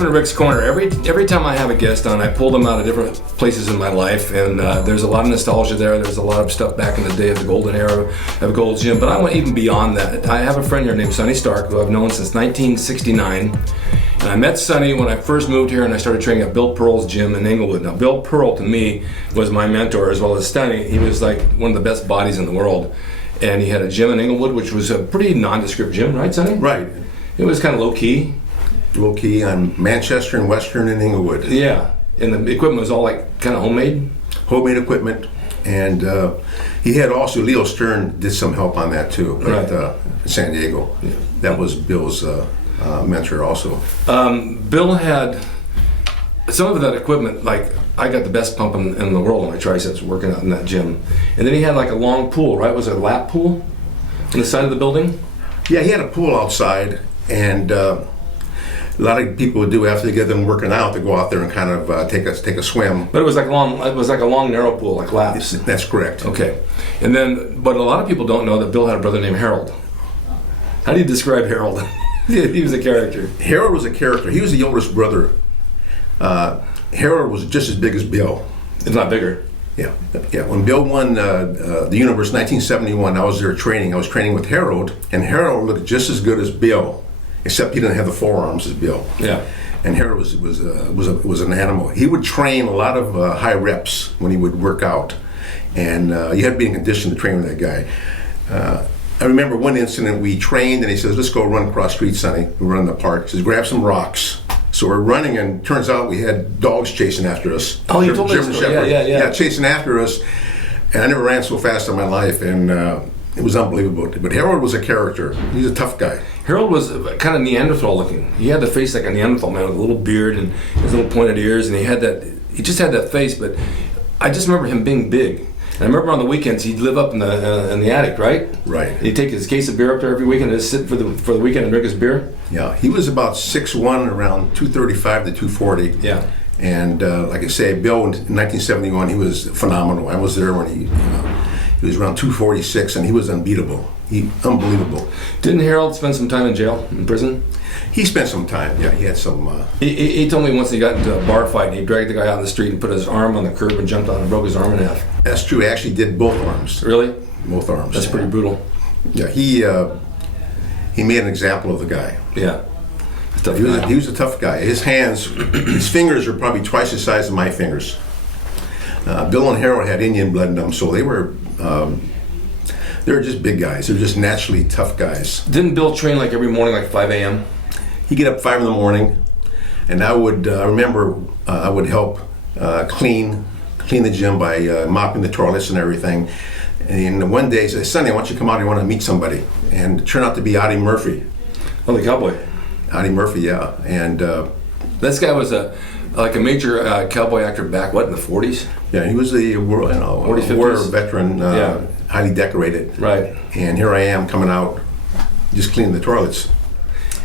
Welcome to Ric's Corner. Every time I have a guest on, I pull them out of different places in my life, and there's a lot of nostalgia there. There's a lot of stuff back in the day of the golden era of Gold's Gym, but I went even beyond that. I have a friend here named Sonny Stark, who I've known since 1969, and I met Sonny when I first moved here and I started training at Bill Pearl's gym in Inglewood. Now, Bill Pearl, to me, was my mentor as well as Sonny. He was like one of the best bodies in the world, and he had a gym in Inglewood, which was a pretty nondescript gym, right, Sonny? Right. It was kind of low-key. Low-key on Manchester and Western and Inglewood. Yeah, and the equipment was all like kind of homemade? Homemade equipment. And he had also, Leo Stern did some help on that too, right. At San Diego. Yeah. That was Bill's mentor also. Bill had some of that equipment, like I got the best pump in the world on my triceps working out in that gym. And then he had like a long pool, right? Was it a lap pool on the side of the building? Yeah, he had a pool outside, and a lot of people would do after they get them working out to go out there and kind of take a swim. But it was like a long narrow pool, like laps. That's correct. Okay, and then, but a lot of people don't know that Bill had a brother named Harold. How do you describe Harold? He was a character. Harold was a character. He was the oldest brother. Harold was just as big as Bill. If not bigger. Yeah. When Bill won the Universe 1971, I was there training. I was training with Harold, and Harold looked just as good as Bill, except he didn't have the forearms as Bill. Yeah. And Harold was an animal. He would train a lot of high reps when he would work out, and you had to be in condition to train with that guy. I remember one incident we trained, and he says, "Let's go run across the street, Sonny." We run in the park. He says, "Grab some rocks." So we're running, and turns out we had dogs chasing after us. Oh, you told me this. Yeah, chasing after us. And I never ran so fast in my life, and it was unbelievable. But Harold was a character. He's a tough guy. Harold was kind of Neanderthal looking. He had the face like a Neanderthal man with a little beard and his little pointed ears, and he just had that face. But I just remember him being big. And I remember on the weekends he'd live up in the attic, right? Right. He'd take his case of beer up there every weekend and just sit for the weekend and drink his beer. Yeah, he was about 6'1", around 235 to 240. Yeah. And like I say, Bill in 1971, he was phenomenal. I was there when he was around 246, and he was unbeatable. Unbelievable. Didn't Harold spend some time in jail, in prison? He spent some time, yeah. He had some... He told me once he got into a bar fight, and he dragged the guy out on the street and put his arm on the curb and jumped on and broke his arm in half. That's true. He actually did both arms. Really? Both arms. That's pretty brutal. Yeah, he made an example of the guy. Yeah. He was a tough guy. His hands, his fingers are probably twice the size of my fingers. Bill and Harold had Indian blood in them, so they were just big guys. They were just naturally tough guys. Didn't Bill train like every morning, like 5 a.m.? He'd get up 5 in the morning, and I would remember I would help clean the gym by mopping the toilets and everything. And one day he said, "Sonny, I want you to come out. I want to meet somebody." And it turned out to be Audie Murphy. Oh, the cowboy. Audie Murphy, yeah. And this guy was a major cowboy actor back, what, in the 40s? Yeah, he was a war veteran, highly decorated. Right. And here I am coming out, just cleaning the toilets.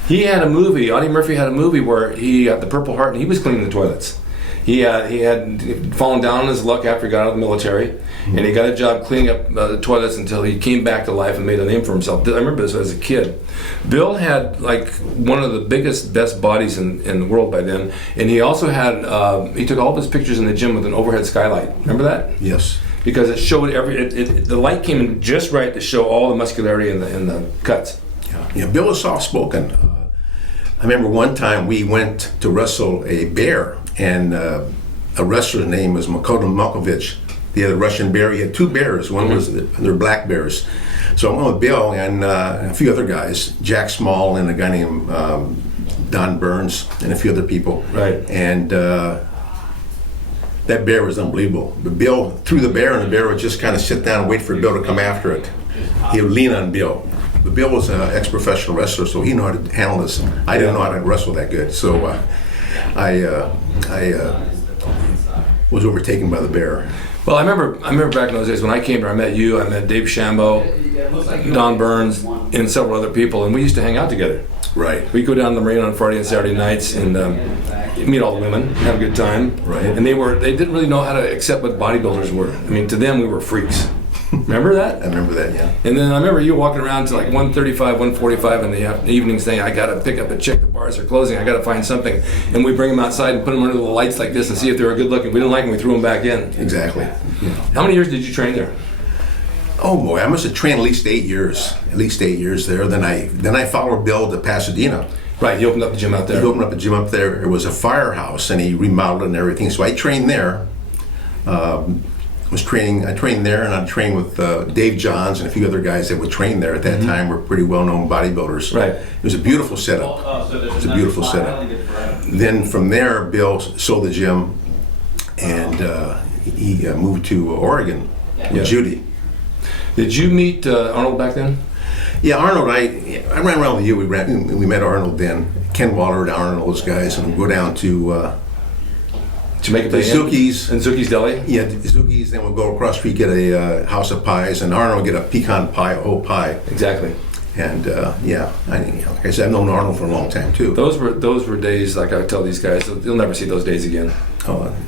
He had a movie, Audie Murphy had a movie where he got the Purple Heart and he was cleaning the toilets. He had fallen down on his luck after he got out of the military, and he got a job cleaning up the toilets until he came back to life and made a name for himself. I remember this as a kid. Bill had like one of the best bodies in the world by then, and he also had, he took all of his pictures in the gym with an overhead skylight. Remember that? Yes. Because it showed the light came in just right to show all the muscularity in the cuts. Yeah, Bill was soft-spoken. I remember one time we went to wrestle a bear, and a wrestler's name was Makoto Malkovich. He had a Russian bear. He had two bears. One was they're black bears. So I went with Bill and a few other guys, Jack Small and a guy named Don Burns and a few other people. Right. And that bear was unbelievable. But Bill threw the bear, and the bear would just kind of sit down and wait for Bill to come after it. He would lean on Bill. But Bill was an ex-professional wrestler, so he knew how to handle this. I didn't know how to wrestle that good, so I was overtaken by the bear. Well, I remember back in those days when I came here, I met you, I met Dave Shambo, Don Burns, and several other people, and we used to hang out together. Right. We'd go down to the marina on Friday and Saturday nights and meet all the women, have a good time. Right. And they didn't really know how to accept what bodybuilders were. I mean, to them, we were freaks. Remember that? I remember that, yeah. And then I remember you walking around to like 1:35, 1:45 in the evening saying, I got to pick up a chick, the bars are closing, I got to find something. And we bring them outside and put them under the lights like this and see if they were good looking. We didn't like them, we threw them back in. Exactly. Yeah. How many years did you train there? Oh boy, I must have trained at least 8 years. At least 8 years there. Then I followed Bill to Pasadena. Right, he opened up the gym out there. He opened up a gym up there. It was a firehouse, and he remodeled it and everything. So I trained there. I trained there, and I trained with Dave Johns and a few other guys that would train there at that time. Were pretty well-known bodybuilders. Right. It was a beautiful setup. It was a beautiful setup. Then from there, Bill sold the gym, and he moved to Oregon with Judy. Did you meet Arnold back then? Yeah, Arnold. I ran around with you. We met Arnold then. Ken Waller, Arnold, those guys, and we go down to Jamaica the Bay Zuki's. And Zuki's Deli? Yeah, the Zuki's. Then we'll go across the street, get a house of pies, and Arnold will get a pecan pie, a whole pie. Exactly. And like I said, I've known Arnold for a long time too. Those were days, like I tell these guys, you'll never see those days again.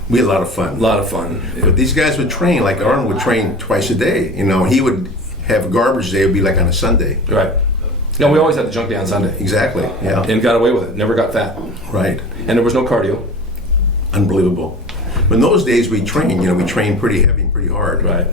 We had a lot of fun. A lot of fun. But these guys would train, like Arnold would train twice a day. You know, he would have a garbage day, it would be like on a Sunday. Right. No, we always had the junk day on Sunday. Exactly, yeah. And got away with it, never got fat. Right. And there was no cardio. Unbelievable. But in those days we trained, we trained pretty heavy and pretty hard. Right.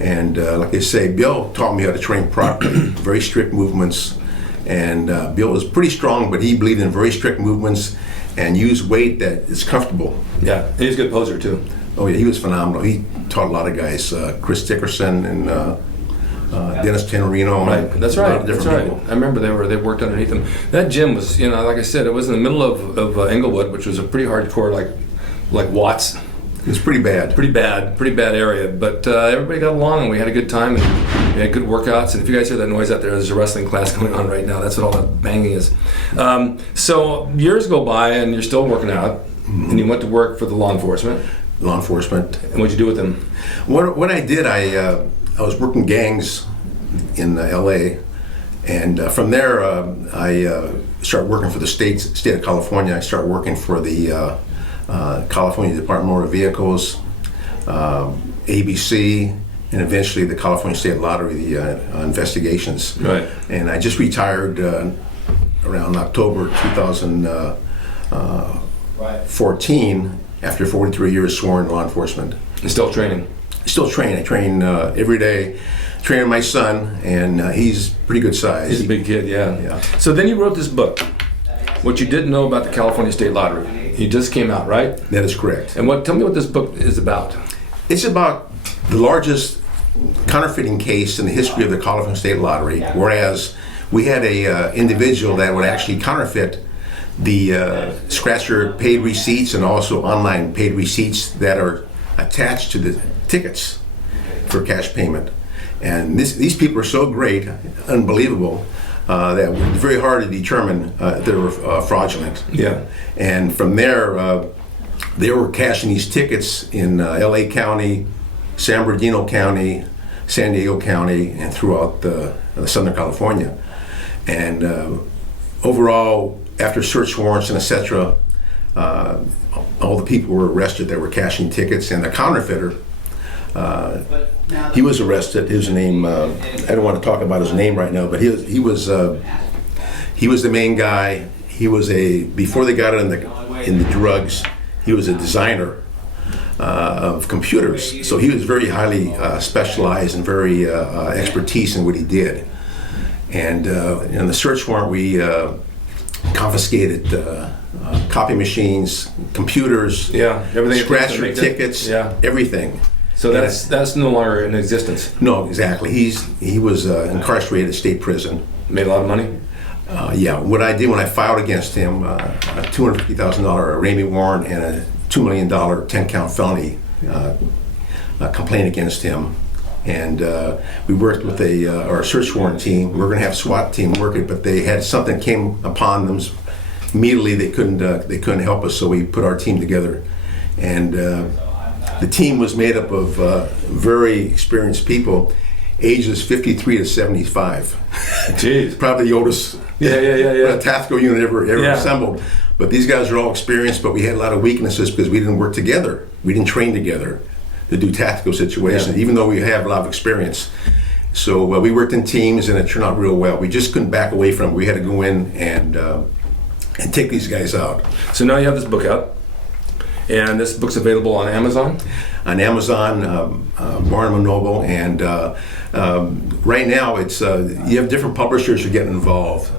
And like I say, Bill taught me how to train properly, very strict movements. And Bill was pretty strong, but he believed in very strict movements and used weight that is comfortable. Yeah, and he's a good poser too. Oh yeah, he was phenomenal. He taught a lot of guys, Chris Dickerson and Dennis Tenorino. Right, that's a lot right. of That's different right. people. I remember they worked underneath him. That gym was, like I said, it was in the middle of Inglewood, which was a pretty hardcore, like Watts. It was pretty bad. Pretty bad area. But everybody got along, and we had a good time, and we had good workouts. And if you guys hear that noise out there, there's a wrestling class going on right now. That's what all that banging is. So years go by, and you're still working out, and you went to work for the law enforcement. Law enforcement. And what'd you do with them? What I did, I was working gangs in L.A., and from there I started working for the state of California. I started working for the California Department of Motor Vehicles, ABC, and eventually the California State Lottery, the investigations. Right. And I just retired around October 2014 after 43 years sworn in law enforcement. And still training. Still train. I train every day. Training my son, and he's pretty good size. He's a big kid, yeah. Yeah. So then you wrote this book, What You Didn't Know About the California State Lottery. It just came out, right? That is correct. And tell me what this book is about. It's about the largest counterfeiting case in the history of the California State Lottery, whereas we had a individual that would actually counterfeit the scratcher paid receipts and also online paid receipts that are attached to the tickets for cash payment. And these people are so great, unbelievable, that it was very hard to determine they were fraudulent. Yeah. And from there, they were cashing these tickets in LA County, San Bernardino County, San Diego County, and throughout Southern California. And overall, after search warrants and etc., all the people were arrested that were cashing tickets, and the counterfeiter, he was arrested. His name, I don't want to talk about his name right now, but he was the main guy. He was before they got in the drugs, he was a designer of computers. So he was very highly specialized and very expertise in what he did. And in the search warrant, we confiscated copy machines, computers, everything, scratcher tickets, everything. So that's no longer in existence. No, exactly. He was incarcerated at state prison. Made a lot of money. Yeah. What I did when I filed against him, a $250,000 arraignment warrant and a $2 million 10-count felony complaint against him. And we worked with our search warrant team. We were going to have a SWAT team work it, but they had something came upon them immediately. They couldn't help us, so we put our team together. And the team was made up of very experienced people, ages 53 to 75. Jeez. Probably the oldest tactical unit ever assembled. But these guys are all experienced, but we had a lot of weaknesses because we didn't work together. We didn't train together. to do tactical situations, even though we have a lot of experience. So we worked in teams, and it turned out real well. We just couldn't back away from it. We had to go in and take these guys out. So now you have this book out, and this book's available on Amazon? On Amazon, Barnes & Noble, and right now it's you have different publishers who get involved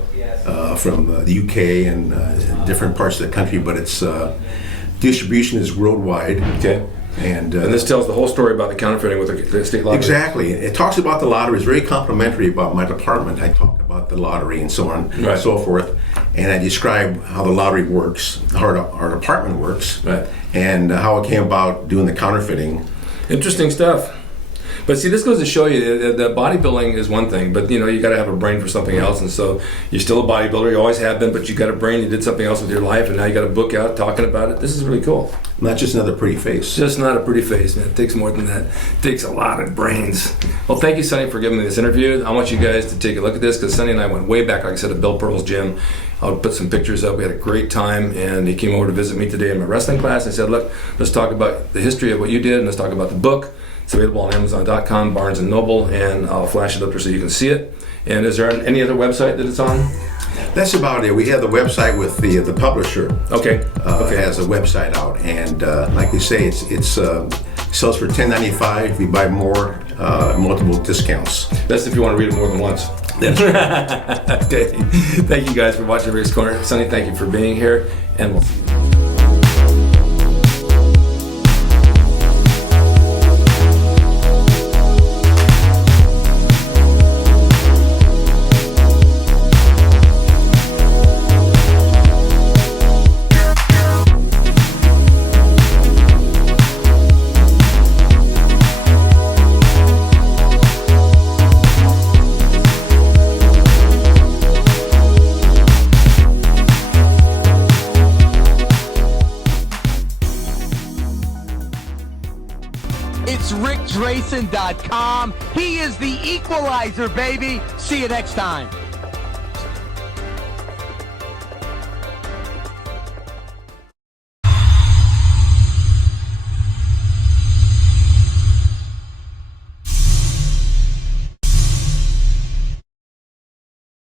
from the UK and different parts of the country, but it's distribution is worldwide. Okay. And this tells the whole story about the counterfeiting with the state lottery. Exactly. It talks about the lottery. It's very complimentary about my department. I talk about the lottery and so on and so forth. And I describe how the lottery works, how our department works, and how it came about doing the counterfeiting. Interesting stuff. But see, this goes to show you that bodybuilding is one thing, but you got to have a brain for something else. And so you're still a bodybuilder, you always have been, but you got a brain, you did something else with your life, and now you got a book out talking about it. This is really cool. Not just another pretty face. Just not a pretty face, man. It takes more than that. It takes a lot of brains. Well, thank you, Sonny, for giving me this interview. I want you guys to take a look at this, because Sonny and I went way back, like I said, at Bill Pearl's gym. I'll put some pictures up. We had a great time, and he came over to visit me today in my wrestling class. I said, look, let's talk about the history of what you did, and let's talk about the book. It's available on Amazon.com, Barnes & Noble, and I'll flash it up there so you can see it. And is there any other website that it's on? That's about it. We have the website with the publisher. Okay. Has a website out, and like we say, it sells for $10.95. If you buy more, multiple discounts. That's if you want to read it more than once. That's right. Okay. Thank you guys for watching Ric's Corner. Sonny, thank you for being here, and we'll see you. It's RicksRacing.com. He is the equalizer, baby. See you next time.